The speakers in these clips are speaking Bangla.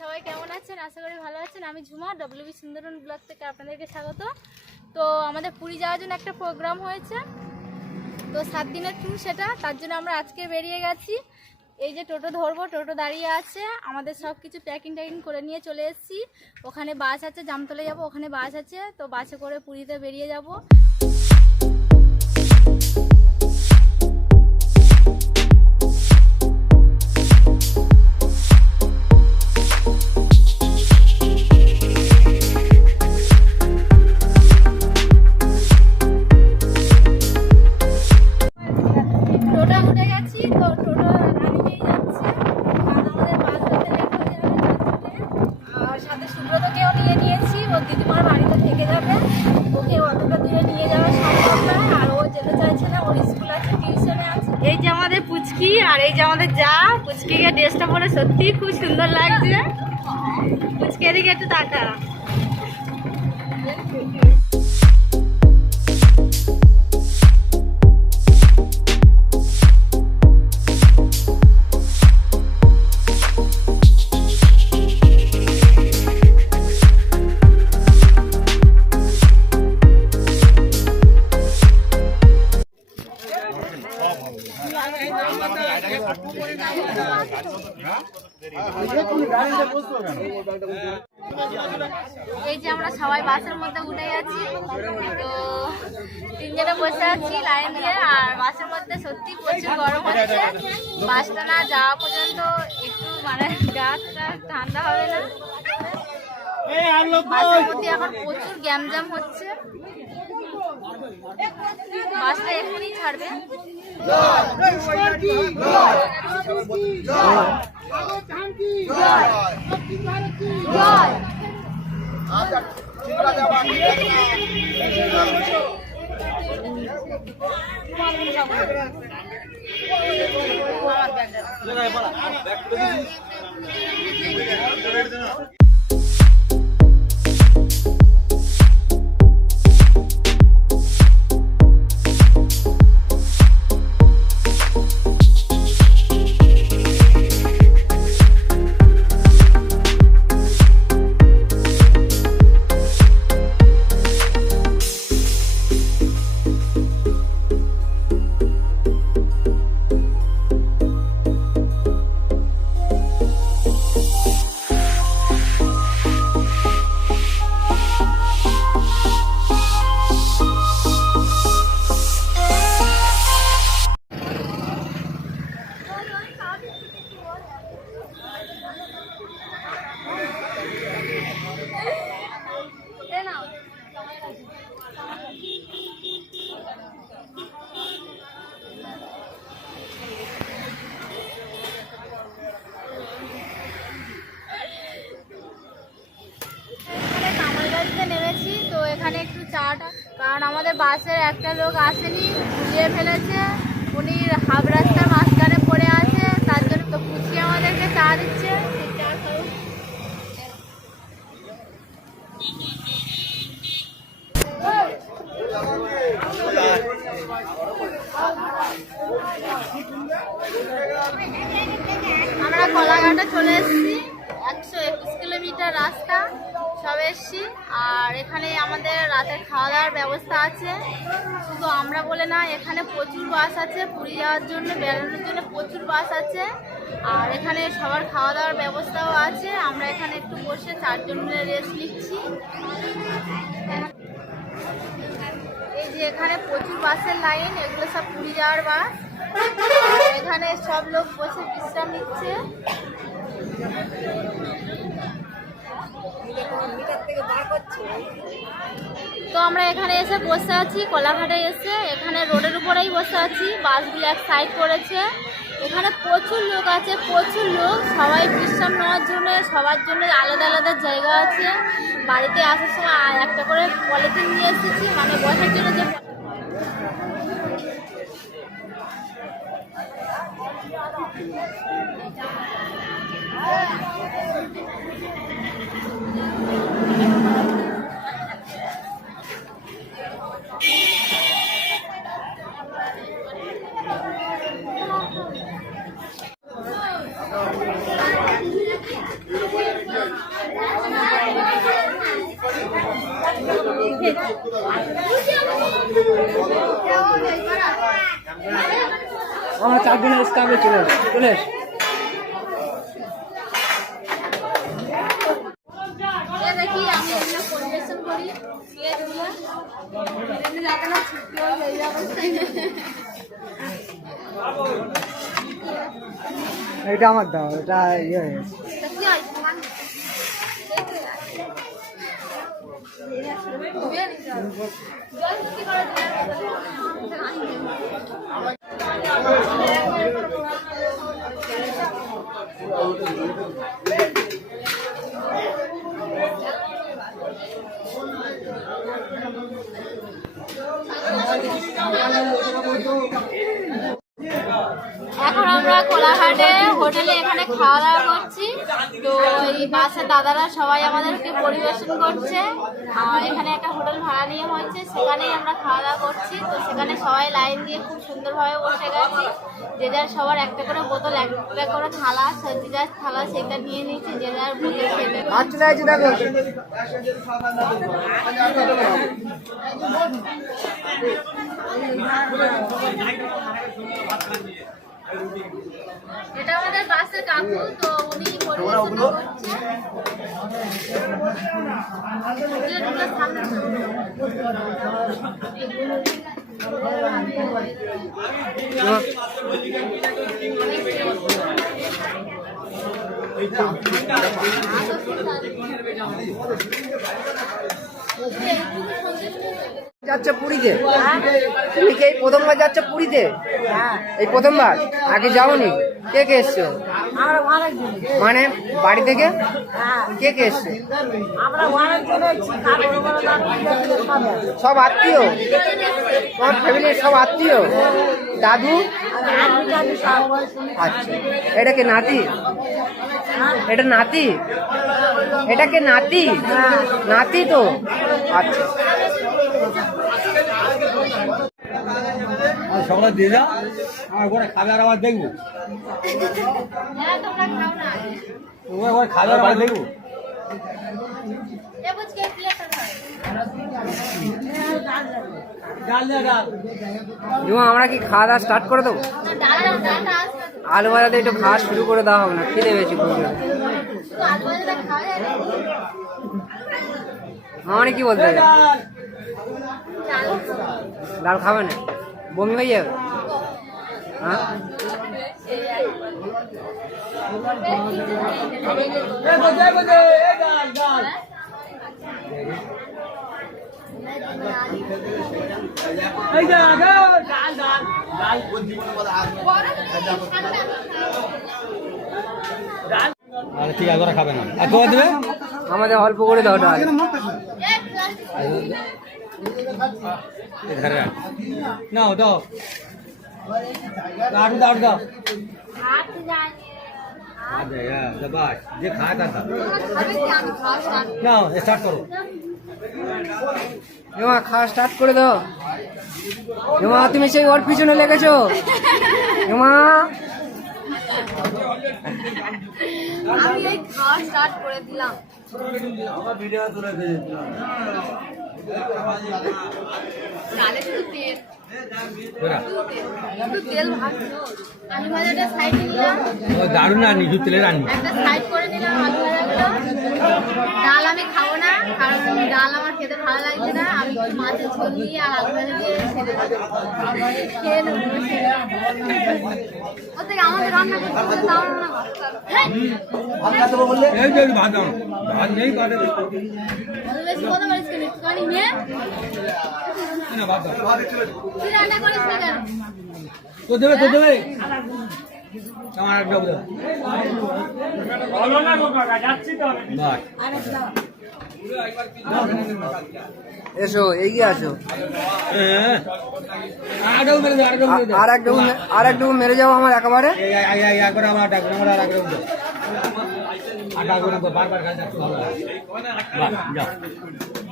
সবাই কেমন আছেন? আশা করি ভালো আছেন। আমি ঝুমা ডব্লিউবি সুন্দরবন ব্লগ থেকে আপনাদেরকে স্বাগত। তো আমাদের পুরী যাওয়ার জন্য একটা প্রোগ্রাম হয়েছে। তো সাত দিনের ট্যুর সেটা, তার জন্য আমরা আজকে বেরিয়ে গেছি। এই যে টোটো ধরবো, টোটো দাঁড়িয়ে আছে। আমাদের সব কিছু প্যাকিং ট্যাকিং করে নিয়ে চলে এসেছি। ওখানে বাস আছে জামতলে যাব, ওখানে বাস আছে। তো বাসে করে পুরীতে বেরিয়ে যাব। পুচকিকে ড্রেসটা পরে সত্যি খুব সুন্দর লাগছে। আজকে এদিকে একটু তাকা এই যে আমরা সবাই বাসের মধ্যে উঠে গেছি। তো তিনজনে বসে আছি লাইন দিয়ে আর বাসের মধ্যে সত্যি প্রচুর গরম হচ্ছে। বাসটা না যাওয়া পর্যন্ত একটু মানে গাছটা ঠান্ডা হবে না। বাসের মধ্যে এখন প্রচুর গ্যামজাম হচ্ছে। বাসটা এখনই ছাড়বে। জয়। একটা লোক আসেনি ঘুরিয়ে ফেলেছে। উনি হাফ রাস্তার মাঝখানে পড়ে আছে তার জন্য তো খুশি আমাদেরকে চা দিচ্ছে সেই চা খাব। আমরা কলাঘাটে চলে এসেছি একশো একুশ কিলোমিটার রাস্তা সব এসেছি। আর এখানে আমাদের রাতের খাওয়া দাওয়ার ব্যবস্থা আছে। শুধু আমরা বলে না, এখানে প্রচুর বাস আছে পুরী যাওয়ার জন্য, বেড়ানোর জন্য প্রচুর বাস আছে। আর এখানে সবার খাওয়া দাওয়ার ব্যবস্থাও আছে। আমরা এখানে একটু বসে চারজন মিলে রেস্ট নিচ্ছি। এই যে এখানে প্রচুর বাসের লাইন এগুলো সব পুরী যাওয়ার বাস। এখানে সব লোক বসে বিশ্রাম নিচ্ছে। তো আমরা এখানে এসে বসে আছি, কলাঘাটে এসে। এখানে রোডের উপরেই বসে আছি বাসগুলো এক সাইড করেছে। এখানে প্রচুর লোক আছে, প্রচুর লোক। সবাই বিশ্রাম নেওয়ার জন্য, সবার জন্য আলাদা আলাদা জায়গা আছে। বাড়িতে আসার সময় একটা করে পলিথিন নিয়ে এসেছি মানে বসার জন্য যে আমরা চারজনের স্টাফে চলে এসো, চলে এসো। এ দেখি আমি এগুলো পরিবেশন করি এগুলো এমনি যাতে না ছুটি হয়ে যায় এই অবস্থায় এটা আমার দাও এটা ইয়ে হয়ে গেছে। হয় হোটেলে এখানে খাওয়া দাওয়া করছি। তো এই বাসের দাদারা সবাই আমাদেরকে পরিবেশন করছে। আর এখানে একটা হোটেল ভাড়া নিয়ে হয়েছে সেখানেই আমরা খাওয়া দাওয়া করছি। তো সেখানে সবাই লাইন দিয়ে খুব সুন্দরভাবে বসে গেছি। যে যার সবার একটা করে বোতল একটা করে থালা যে যার থালা সেটা নিয়ে নিয়েছে যে যার বোতল খেতে দেখো। এটা বাসের কাকু তো উনি পরিবেশন করছে। যাচ্ছে পুরীতে? তুমি কি এই প্রথমবার যাচ্ছে পুরীতে? এই প্রথমবার? আগে যাওনি? কে কে এসছো? মানে বাড়ি থেকে? কে কে এসছে? সব আত্মীয়? তোমার ফ্যামিলির সব আত্মীয়? দাদু? আচ্ছা। এটা কে নাতি? এটা নাতি? এটা কে নাতি? নাতি তো? আচ্ছা। সকালে দিয়ে দাও আমার ঘরে খাবে আর আবার দেখব। তোমরা ঘরে খাবে আর বাড়ি দেখব। আমরা কি খাওয়া দাওয়া স্টার্ট করে দেবো? আলু ভাজাতে একটু খাওয়া শুরু করে দেওয়া হবে না খিদে পেয়েছি? মামানি কি বলতে ডাল খাবে না? বমি হয়ে যাবে? হ্যাঁ? আরে ঠিক আছে ওরা খাবে না? আর দেবে আমাদের অল্প করে দাও এধারে নাও দাও আটু দাও। দাও হ্যাঁ যে খায় তার দাও start নাও স্টার্ট করো। জমা খাওয়া স্টার্ট করে দাও। জমা তুমি সেই ওর পিছনে লেগেছো। জমা আমি এই খাওয়া স্টার্ট করে দিলাম। তেল বেরা শুধু তেল। শুধু তেল ভাজছো আলু ভাজাটা সাইডে নিলাম। দারুণ রান্নি তেলের রান্নি। একটা সাইড করে নিলাম আলু ভাজাগুলো ডাল আমি খাব না কারণ ডাল আমার খেতে ভালো লাগছে না। আমি মাছের ঝোল আর আলু ভাজা দিয়ে ছেড়ে খেয়ে নেব। ওর থেকে আমাদের রান্না করতে তাও রান্না করতে হবে। হেই! এই যে ভাত নেই কাটে কথা বলিস তো দেবে তো দেবে। আমার একটা দাও এসো এগিয়ে আসো। হ্যাঁ আর এক ডুবু আর এক ডুবু মেরে যাও আমার একেবারে। আর বারবার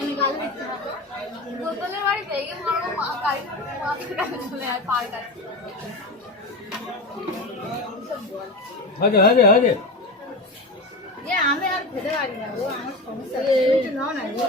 খা এনে গাল দিতে হবে বোতলের বাড়ি ভেঙে মারবো মা গাড়ি মাথার কাছে চলে যায় পার কাছে হয়েছে হয়েছে হয়েছে এ আমি আর খেতে পারি না গো আমার সমস্যা তুমি একটু নাও না গো